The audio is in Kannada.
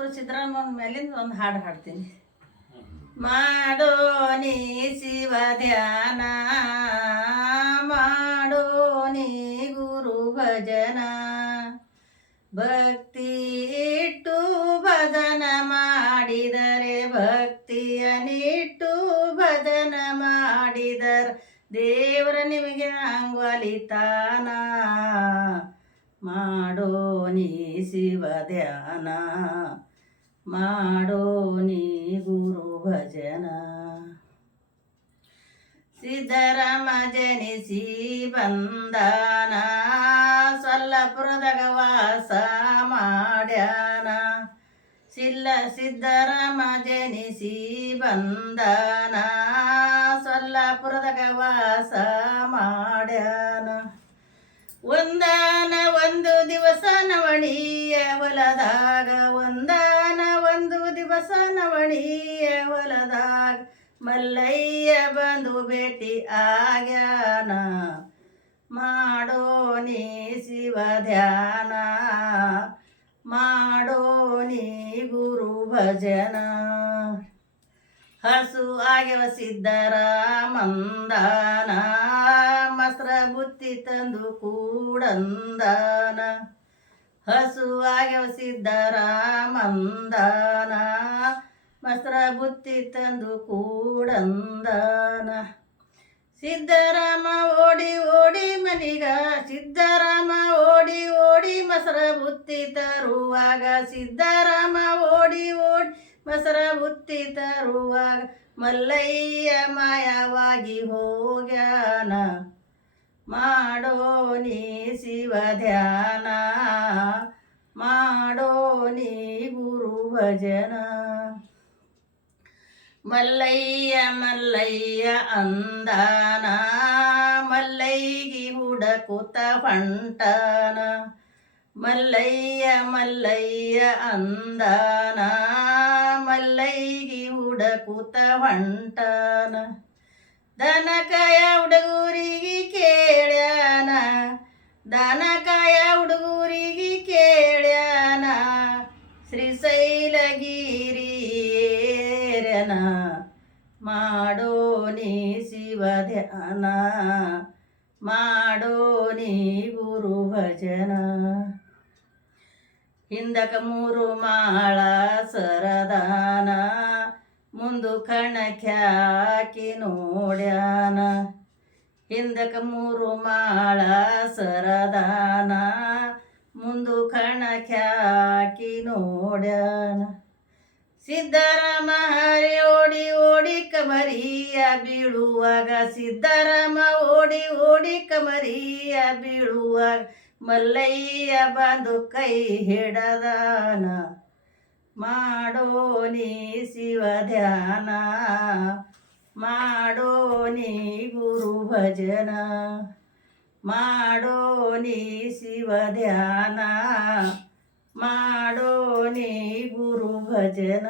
ಪುರ ಸಿದ್ದರಾಮಯ್ಯ ಮೇಲಿಂದ ಒಂದು ಹಾಡು ಹಾಡ್ತೀನಿ. ಮಾಡೋ ನೀ ಶಿವ ಧ್ಯಾನ ಮಾಡೋ ನೀ ಗುರು ಭಜನ. ಭಕ್ತಿ ಇಟ್ಟು ಭಜನ ಮಾಡಿದರೆ ಭಕ್ತಿಯನಿಟ್ಟು ಭಜನ ಮಾಡಿದರೆ ದೇವರ ನಿಮಗೆ ಅಂಗ್ವಲಿತಾನ. ಮಾಡೋ ನೀ ಶಿವ ಧ್ಯಾನ ಮಾಡೋ ನೀ ಗುರು ಭಜನ. ಸಿದ್ದರಾಮ ಜನಿಸಿ ಬಂದಾನ, ಸೊಲ್ಲಪುರದಾಗ ವಾಸ ಮಾಡ್ಯಾನ. ಸಿಲ್ಲ ಸಿದ್ದರಾಮ ಜನಿಸಿ ಬಂದಾನ, ಸೊಲ್ಲಾಪುರದಾಗ ವಾಸ ಮಾಡ್ಯಾನ. ಒಂದ ನವಣಿಯ ಹೊಲದಾಗ ಮಲ್ಲಯ್ಯ ಬಂದು ಭೇಟಿ ಆಗ್ಯಾನ. ಮಾಡೋ ನೀ ಶಿವ ಧ್ಯಾನ, ಮಾಡೋ ನೀ ಗುರು ಭಜನ. ಹಸು ಆಗ್ಯವ ಸಿದ್ದರಾಮಂದಾನ ಮಸ್ರ ಬುತ್ತಿ ತಂದು ಕೂಡಂದಾನ. ಹಸು ಆಗ್ಯವ ಸಿದ್ದರಾಮಂದಾನ ಮಸ್ರ ಬುತ್ತಿ ತಂದು ಕೂಡಂದನ. ಸಿದ್ದರಾಮ ಓಡಿ ಓಡಿ ಮನಿಗ, ಸಿದ್ದರಾಮ ಓಡಿ ಓಡಿ ಮಸರ ಬುತ್ತಿ ತರುವಾಗ, ಸಿದ್ದರಾಮ ಓಡಿ ಓಡಿ ಮಸರ ಬುತ್ತಿ ತರುವಾಗ ಮಲ್ಲಯ್ಯ ಮಾಯವಾಗಿ ಹೋಗ್ಯಾನ. ಮಾಡೋ ನೀ ಶಿವ ಧ್ಯಾನ, ಮಾಡೋ ನೀ ಗುರು ಭಜನ. ಮಲ್ಲಯ್ಯ ಮಲ್ಲಯ್ಯ ಅಂದಾನ ಮಲ್ಲಯ್ಯಗಿ ಹುಡಕುತ ಹೊಂಟನ ಮಲ್ಲಯ್ಯ ಮಲ್ಲಯ್ಯ ಅಂದಾನ ಮಲ್ಲಯ್ಯಗಿ ಹುಡಕುತ ಹೊಂಟನ ದನಕಾಯ ಹುಡುಗರಿಗೆ ಕೇಳ್ಯಾನ ದನಕಾಯ ಮಾಡೋ ನೀ ಶಿವ ಧ್ಯಾನ ಮಾಡೋ ನೀ ಗುರು ಭಜನ. ಹಿಂದಕ ಮೂರು ಮಾಳ ಸರದಾನ, ಮುಂದು ಕಣಕ್ಯಾಕಿ ನೋಡ್ಯಾನ. ಹಿಂದಕ ಮೂರು ಮಾಳ ಸರದಾನ, ಮುಂದು ಕಣಕ್ಯಾಕಿ ನೋಡ್ಯಾನ. ಸಿದ್ದರಾಮ ಹರಿ ಓಡಿ ಓಡಿ ಕಮರಿಯ ಬೀಳುವಾಗ, ಸಿದ್ದರಾಮ ಓಡಿ ಓಡಿ ಕಮರಿಯ ಬೀಳುವಾಗ, ಮಲ್ಲಯ್ಯ ಬಂದು ಕೈ ಹಿಡದಾನ. ಮಾಡೋ ನೀ ಶಿವ ಧ್ಯಾನ, ಮಾಡೋ ನೀ ಗುರು ಭಜನ, ಮಾಡೋ ನೀ ಶಿವ ಧ್ಯಾನ. ಮಾಡೋ ನೀ ಗುರು ಭಜನ